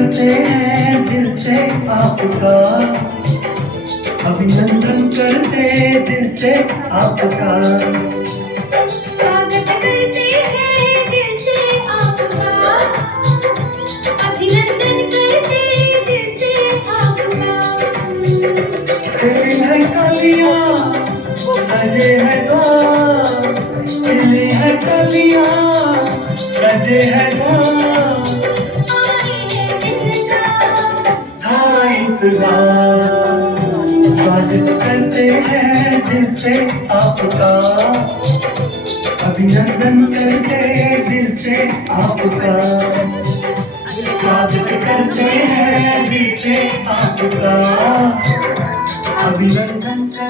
करते हैं दिल से आपका, अभिनंदन करते दिल से आपका। स्वागत करते हैं दिल से आपका, अभिनंदन करते दिल से आपका। खिली है कलियां सजे है द्वार, खिली है कलियां सजे है द्वार, था इंतजार। स्वागत करते हैं दिल से आपका, अभिनंदन करते दिल से आपका। स्वागत करते हैं दिल से आपका, अभिनंदन कर